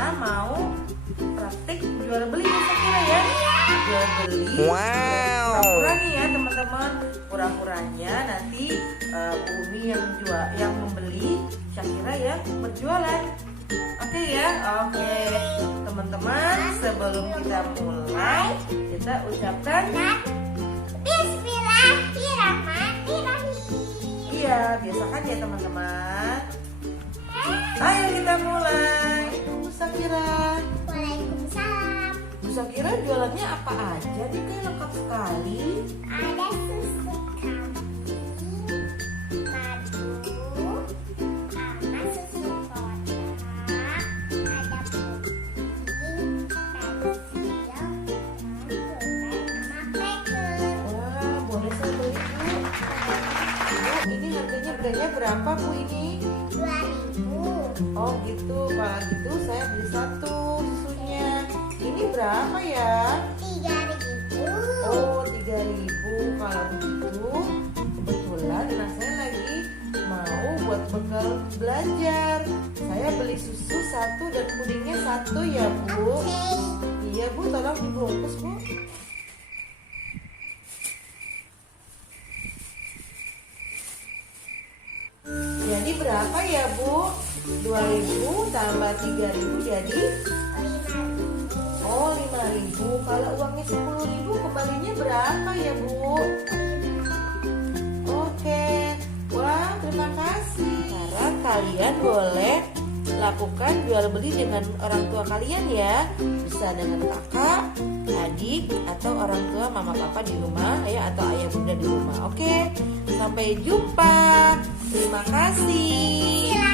kita mau praktik jual beli ya Syakira ya. Jual beli. Wow. Pura-pura nih ya teman-teman. Pura-puranya nanti Umi yang membeli, Syakira yang berjualan. Oke ya, oke teman-teman, sebelum kita mulai kita ucapkan Bismillahirrahmanirrahim. iya, biasakan ya teman-teman. Ayo kita mulai. Bu Syakira, Waalaikumsalam. Bu Syakira jualannya apa aja nih? Kayak lengkap sekali. Ada susu kambing, madu, sama susu kotak, ada puding, pensil, dan pulpen sama cracker. Wah, boleh saya beli Bu? Bu, ini harganya berapa Bu ini? 2.000. Oh gitu, kalau gitu saya beli satu susunya. Ini berapa ya? 3.000. Oh 3.000. Kalau begitu kebetulan anak saya lagi mau buat bekal belajar. Saya beli susu satu dan pudingnya satu ya Bu. Iya Bu, tolong dibungkus Bu. Jadi berapa ya Bu? 2.000 tambah 3.000 jadi 5.000. oh 5.000. Kalau uangnya 10.000 kembalinya berapa ya Bu? Oke. Wah, terima kasih. Sekarang kalian boleh lakukan jual beli dengan orang tua kalian ya. Bisa dengan kakak, adik, atau orang tua mama papa di rumah ya, atau ayah bunda di rumah. Oke. Sampai jumpa. Terima kasih.